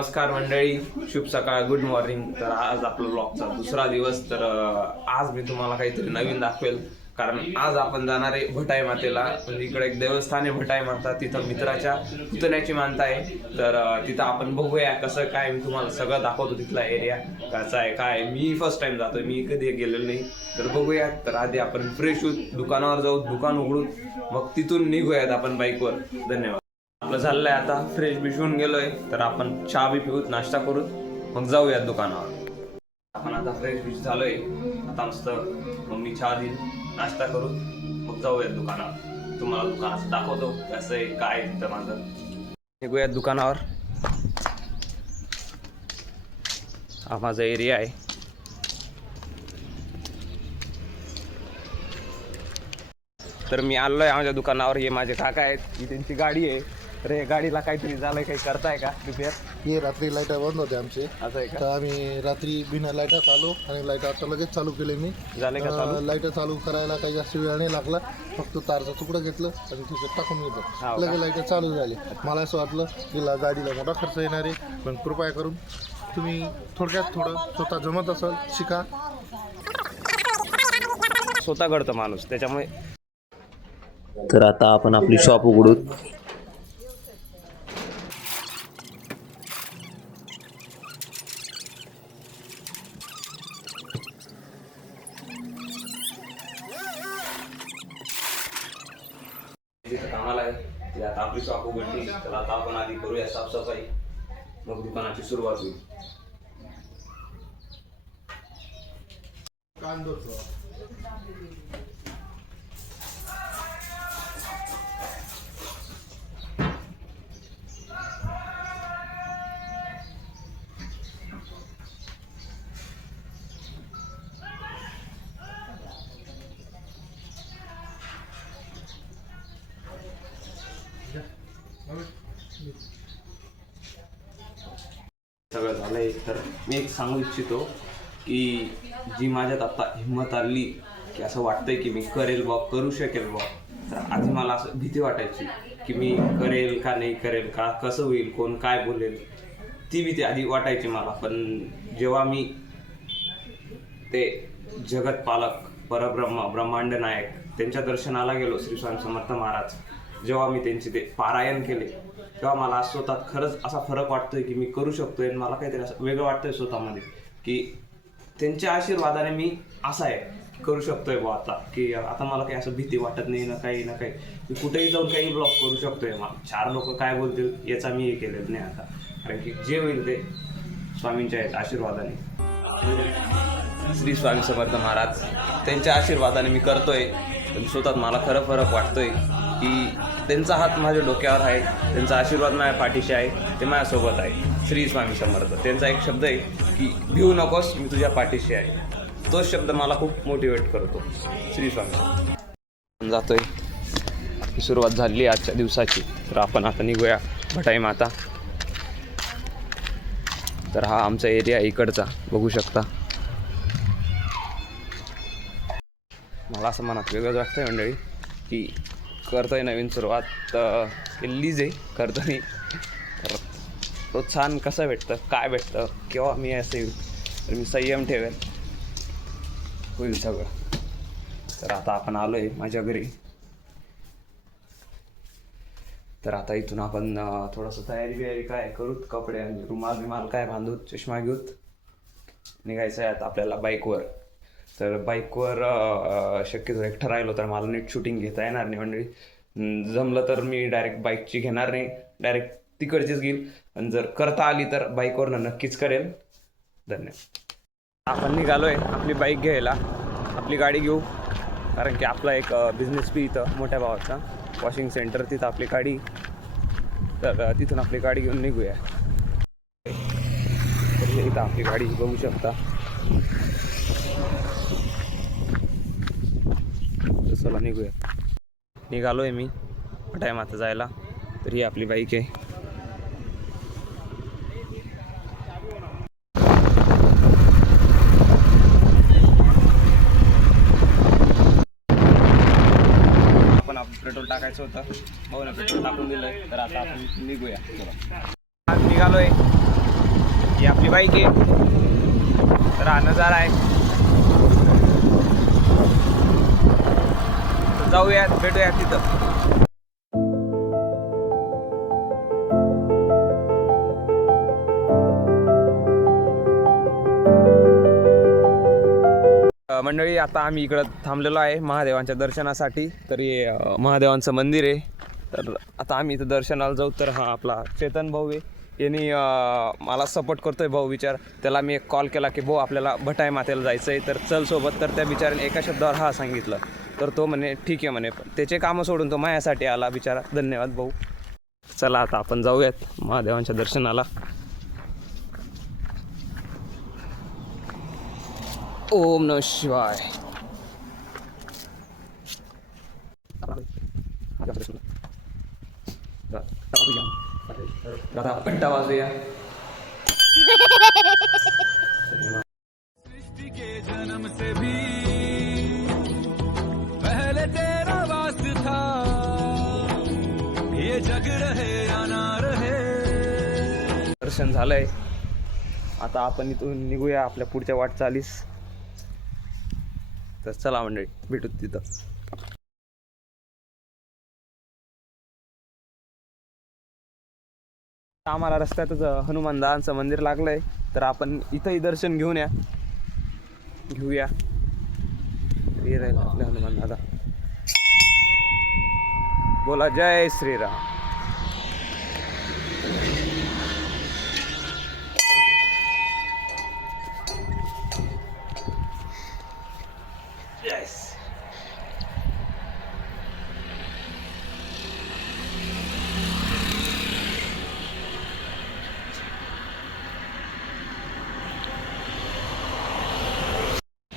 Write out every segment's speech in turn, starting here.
नमस्कार मंडळी, शुभ सकाळ, गुड मॉर्निंग. तर आज आपला ब्लॉगचा दुसरा दिवस. तर आज मी तुम्हाला काहीतरी नवीन दाखवेल, कारण आज आपण जाणार आहे भटाई मातेला. म्हणजे इकडे एक देवस्थान आहे भटाई माता, तिथं मित्राच्या पुतण्याची मानता आहे. तर तिथं आपण बघूया कसं काय, मी तुम्हाला सगळं दाखवतो. तिथला एरिया कसा आहे काय, मी फर्स्ट टाइम जातोय, मी कधी गेलेलो नाही. तर बघूया. तर आधी आपण फ्रेश होऊ, दुकानावर जाऊ, दुकान उघडू, मग तिथून निघूयात आपण बाईकवर. धन्यवाद. आपलं चाललंय आता, फ्रेश बिशवून गेलोय, तर आपण चहा बी पिऊत, नाश्ता करूत, मग जाऊयात दुकानावर. आपण आता फ्रेश बिश झालोय, आता मस्त मग मी चहा देईन, नाश्ता करू, मग जाऊयात दुकानावर. तुम्हाला दुकानाचं दाखवतो कसं आहे काय तिथं माझं. निघूयात दुकानावर. हा माझा एरिया आहे. तर मी आलोय माझ्या दुकानावर. हे माझे काका आहेत, ही त्यांची गाडी आहे. तर हे गाडीला काहीतरी झालंय, काही करताय का रिपेअर? हे रात्री लाईट बंद होते आमचे, असं आहे का? तर आम्ही रात्री बिना लाईटात आलो आणि लाईट आता लगेच चालू केले. मी झाले का चालू? लाईट चालू करायला काही जास्त वेळ नाही लागला, फक्त तारचा तुकडं घेतलं आणि तिथे टाकून घेतलं, लगेच लाईट चालू झाली. मला असं वाटलं की गाडीला मोठा खर्च येणार आहे, पण कृपया करून तुम्ही थोडक्यात थोडं स्वतः जमत असेल शिका. स्वतः घडतं माणूस, त्याच्यामुळे. तर आता आपण आपली शॉप उघडू. कामाला आहे ते, आता आपली शॉप उघडली. तर आता आपण आधी करूया साफसफाई, मग दुकानाची सुरुवात होईल. सगळं झालंय. तर मी एक सांगू इच्छितो की जी माझ्यात आता हिंमत आली, की असं वाटतंय की मी करेल बा, करू शकेल बा. तर आधी मला असं भीती वाटायची की मी करेल का नाही करेल का, कसं होईल, कोण काय बोलेल, ती भीती आधी वाटायची मला. पण जेव्हा मी ते जगत पालक, परब्रह्म, ब्रह्मांड नायक त्यांच्या दर्शनाला गेलो, श्री स्वामी समर्थ महाराज, जेव्हा मी त्यांचे ते पारायण केले, तेव्हा मला स्वतः खरंच असा फरक वाटतोय की मी करू शकतोय. आणि मला काहीतरी असं वेगळं वाटतंय स्वतःमध्ये की त्यांच्या आशीर्वादाने मी असा आहे, करू शकतोय बा आता, की आता मला काही असं भीती वाटत नाही ना काही ना काही. मी कुठेही जाऊन काही ब्लॉग करू शकतोय. मग 4 लोक काय बोलतील याचा मी हे केलेलं नाही आता, कारण की जे होईल ते स्वामींच्या आशीर्वादाने. श्री स्वामी समर्थ महाराज त्यांच्या आशीर्वादाने मी करतोय. पण स्वतः मला खरं फरक वाटतोय की त्यांचा हात माझ्या डोक्यावर आहे, त्यांचा आशीर्वाद माझ्या पाठीशी आहे, ते माझ्यासोबत आहे. श्री स्वामी समर्थ त्यांचा एक शब्द आहे की भिवू नकोस, मी तुझ्या पाठीशी आहे. तोच शब्द मला खूप मोटिवेट करतो. श्री स्वामी. जातोय, सुरुवात झाली आजच्या दिवसाची. तर आपण आता निघूया भटाई माता. तर हा आमचा एरिया इकडचा बघू शकता. मला असं मनात वेगळंच वाटतंय मंडळी की करतोय नवीन सुरुवात. केलीच आहे, करतो मी. तर प्रोत्साहन कसं भेटतं, काय भेटतं, केव्हा मी असं येईल, तर मी संयम ठेवेल, होईल सगळं. तर आता आपण आलो आहे माझ्या घरी. तर आता इथून आपण थोडंसं तयारी बियारी काय करूत, कपडे आणि रुमाल काय बांधूत, चष्मा घेऊत, निघायचं आहे आता आपल्याला बाईकवर. तर बाईकवर शक्यतो एकटं राहिलो तर मला नीट शूटिंग घेता येणार नाही मंडळी. जमलं तर मी डायरेक्ट बाईकची घेणार नाही, डायरेक्ट तिकडचीच घेईल. आणि जर करता आली तर बाईकवरनं नक्कीच करेल. धन्यवाद. आपण निघालोय आपली बाईक घ्यायला, आपली गाडी घेऊ, कारण की आपला एक बिझनेस बी इथं मोठ्या भावाचा वॉशिंग सेंटर, तिथं आपली गाडी. तर तिथून आपली गाडी घेऊन निघूया. इथं आपली गाडी बघू शकता. चला निघूया. निघालोय मी भटाई माता जायला. तर ही आपली बाईक आहे. आपण पेट्रोल टाकायचं होतं, भाऊने पेट्रोल टाकून दिलंय. तर आता आपण निघूया. निघालोय आपली बाईक आहे. तर हा नजारा आहे. तर जाऊयात, भेटूयात तिथं. मंडळी, आता आम्ही इकडं थांबलेलो आहे महादेवांच्या दर्शनासाठी. तर हे महादेवांचं मंदिर आहे. तर आता आम्ही इथं दर्शनाला जाऊ. तर हा आपला चेतन भाऊ आहे. यांनी मला सपोर्ट करतोय भाऊ विचार. त्याला मी एक कॉल केला की भाऊ आपल्याला भटाई मातेला जायचं आहे, तर चल सोबत. तर त्या बिचाराने एका शब्दावर हा सांगितलं. तर तो म्हणे ठीक आहे म्हणे. त्याचे कामं सोडून तो माझ्यासाठी आला बिचारा. धन्यवाद भाऊ. चला आता आपण जाऊयात महादेवांच्या दर्शनाला. ओम नमः शिवाय. दादा घंटा वाजूया. सृष्टि के जन्म से भी पहले तेरा वास्ता था, ये जग रहे या ना रहे. दर्शन झालंय. आता आपण इथून निघूया आपल्या पुढच्या वाटचालीस. तर चला मंडळी, भेटू तिथं. आम्हाला रस्त्यातच हनुमान दादांचं मंदिर लागलंय. तर आपण इथंही दर्शन घेऊया. ये राहील आपले हनुमान दादा. बोला जय श्रीराम.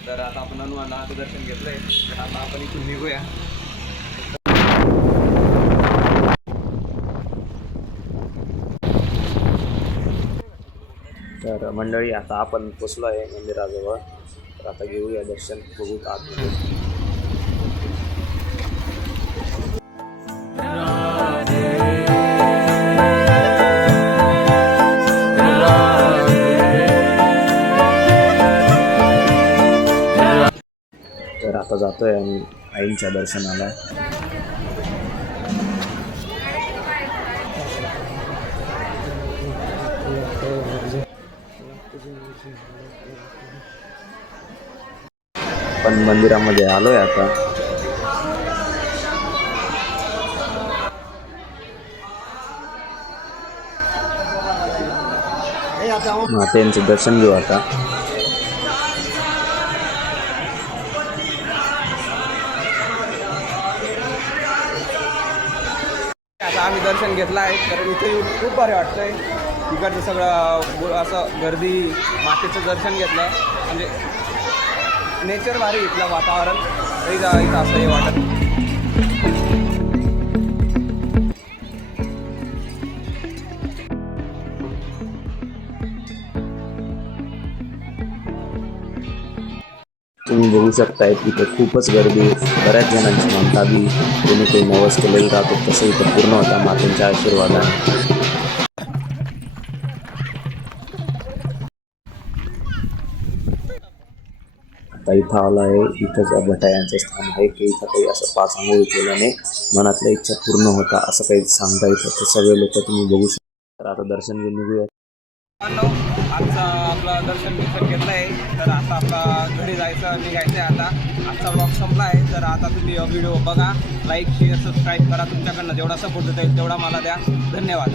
तर आता आपण हनुमानाचं दर्शन घेतलंय. तर आता आपण इथून निघूया. तर मंडळी, आता आपण पोचलो आहे मंदिराजवळ. तर आता घेऊया दर्शन. बघू आतमध्ये. तर आता जातोय आम्ही आईंच्या दर्शनाला. पण मंदिरामध्ये आलोय आता. मातेंचं दर्शन घेऊ आता. आता आम्ही दर्शन घेतलं आहे. तर इथे येऊन खूप भारी वाटतंय. इकडचं सगळं असं गर्दी, मातेचं दर्शन घेतलं. म्हणजे नेचर भारी, इथलं वातावरण. इथं असं हे वाटत. तुम्ही बघू शकताय इथं खूपच गर्दी. बऱ्याच जणांची म्हणता बी कोणी काही नवस केलेलं राहतो, तसं इथं पूर्ण होता मातेंच्या आशीर्वादाने. आता इथं आला आहे. इथंच भटायांचं स्थान आहे की इथं काही असं पाच आंघोळी केल्याने मनातल्या इच्छा पूर्ण होता असं काही सांगता येतं. तर सगळे लोक तुम्ही बघू शकता. तर आता दर्शन घेऊन निघूया. आजचं आपलं दर्शन घेतलं आहे. तर आता आपला घरी जायचं निघायचं आहे. आता आजचा ब्लॉग संपला आहे. तर आता तुम्ही व्हिडिओ बघा, लाईक शेअर सबस्क्राईब करा. तुमच्याकडनं जेवढा सपोर्ट देता येईल तेवढा मला द्या. धन्यवाद.